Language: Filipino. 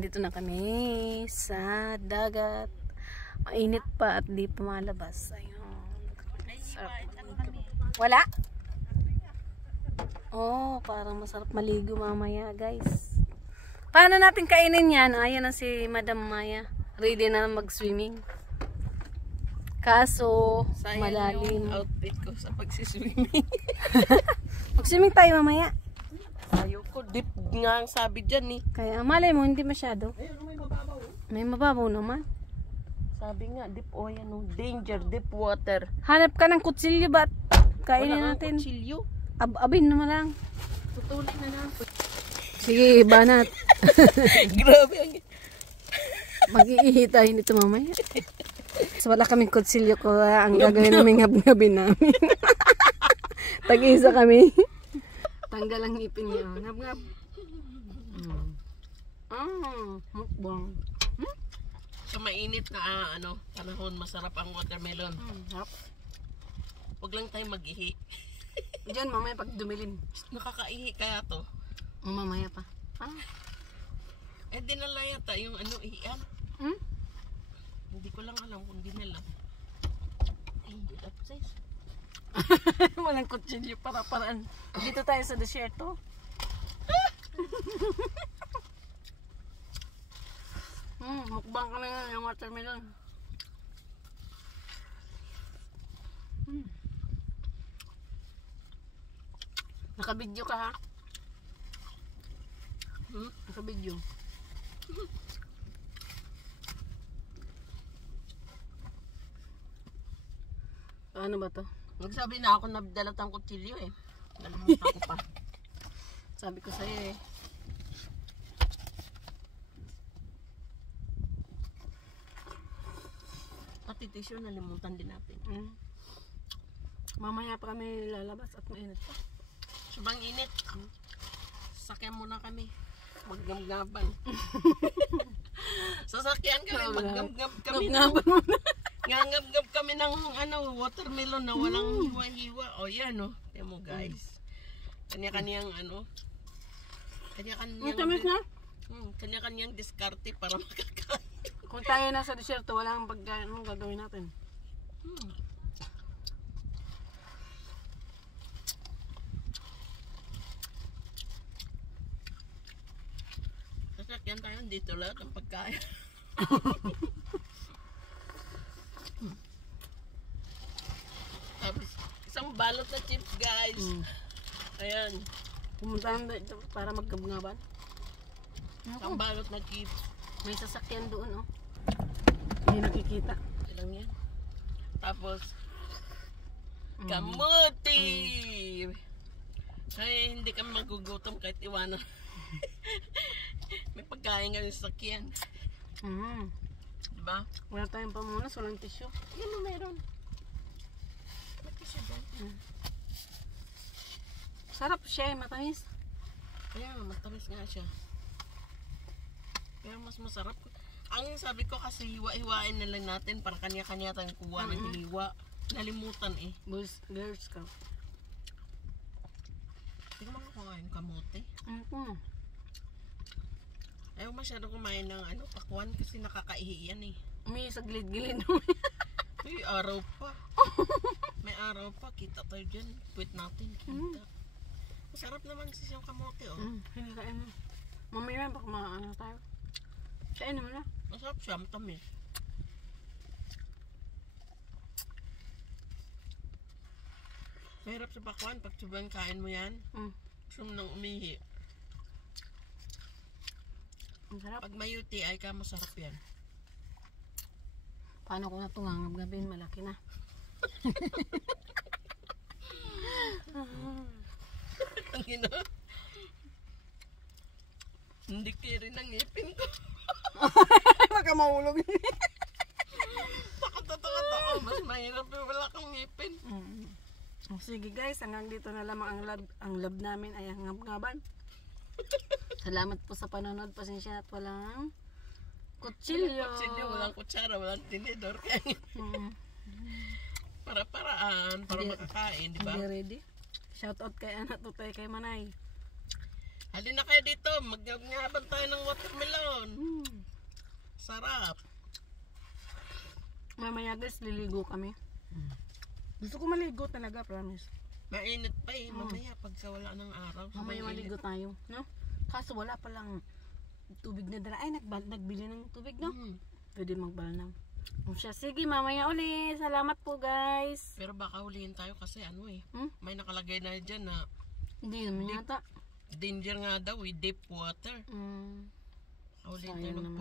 Dito na kami sa dagat. Mainit pa at di pa malabas. Ayun. Wala? Oh, parang masarap maligo mamaya, guys. Paano natin kainin yan? Ayan na si Madam Maya. Ready na mag-swimming. Kaso, sayang malalim. Yung outfit ko sa pagsiswimming. Mag-swimming tayo mamaya. Ayoko, deep nga ang sabi dyan eh. Kaya malay mo, hindi masyado. May mababaw naman. Sabi nga, deep o yan o. Danger, deep water. Hanap ka ng kutsilyo ba? Kainin Wala natin. nga kutsilyo. Abin naman lang. Putulin na lang. Sige, banat. Grabe ang... Mag-iihi tayo nito mamaya. So wala kaming kutsilyo ko. Ang gagawin namin ngab-ngabin namin. Tag-isa kami. Tanggal ang ngipin niya. Ngab-ngab. Mukbang. Sa mainit na panahon, masarap ang watermelon. Huwag lang tayo mag-ihi. Diyan mamaya pag dumilim. Nakakaihi kaya to. Mamaya pa. Eh dinala yata yung ihian. Hindi ko lang alam kung dinala. Hindi upsize. Walang kutsilyo para paraan. Dito tayo sa desierto. Mukbang kami na yung watermelon. Naka-video ka ha? Naka-video. Ano ba to? Nagsabi na ako na dalat ang kutsilyo eh. Nalimutan ko pa. Sabi ko sa'yo eh. Pati tissue nalimutan din natin. Mamaya pa kami lalabas at mainit pa. Subang init. Sasakyan muna kami. Maggam-gaban. Sasakyan kami. Maggam-gab kami. Ngangab-gab kami ng watermelon na walang hiwa-hiwa. O yan o. Yan mo guys. Kanya-kanyang kanya-kanyang diskarte para makakain. Kung tayo nasa desierto, walang pagkain, anong gagawin natin? Sasakyan tayo dito lahat ng pagkain. Tapos, isang balot na chips guys. Ayan. Pumuntahan dito para magkabungaban. Isang balot na chips. May sasakyan doon oh. Hindi nakikita. Ilang yan. Tapos, kamuti! Kaya hindi kami magugutom kahit iwanan. May pagkain nga yung sakyan. Diba? Wala tayong pamunas, walang tissue. Yan o meron. May tissue doon. Sarap siya, matamis. Kaya matamis nga siya. Pero mas masarap. Ang sabi ko kasi hiwa-hiwain na lang natin para kanya-kanya tayong kuha ng hiniwa. Nalimutan eh. Girl Scout. Hindi ko makakain kamote. Ayaw masyado kumain ng pakwan kasi nakakaihi yan eh. May sa gilid-gilid. Uy, araw pa. May araw pa. Kita tayo dyan. Puwit natin. Kita. Masarap naman siyang kamote oh. Hindi kain mo. Mamaya baka maano tayo. Kain naman na. Masarap siya. Matamis. Mahirap sa pakwan. Pag subang kain mo yan. Gusto mo nang umihi. Masarap. Pag may UTI ka, masarap yan. Paano ko na tungangab-gabin? Malaki na. Ang ina. Hindi kaya rin ang ngipin ko. Baka mahulog. Takot. Mas mahirap yung wala kang ngipin. Sige guys, hanggang dito na lamang ang lab namin ay ngab-ngaban. Salamat po sa panonood. Pasensya at walang kutsilyo. Walang kutsara, walang tinidor. Para makakain, di ba? Ready? Shout out kay Ana Tutay, kay Manay. Halina kayo dito. Magngabang tayo ng watermelon. Sarap. Mamaya guys, liligo kami. Gusto ko maligo talaga, promise. Mainit pa eh. Mamaya pagka wala ng araw. Mamaya maligo tayo, no? Kaso wala palang tubig na dala. Ay, nagbili ng tubig, no? Pwede magbalang. O siya, sige, mamaya uli. Salamat po, guys. Pero baka hulihin tayo kasi ano eh. May nakalagay na dyan na Hindi naman yata. danger nga daw eh. Deep water. Mm. Hulihin Sayang tayo ng naman.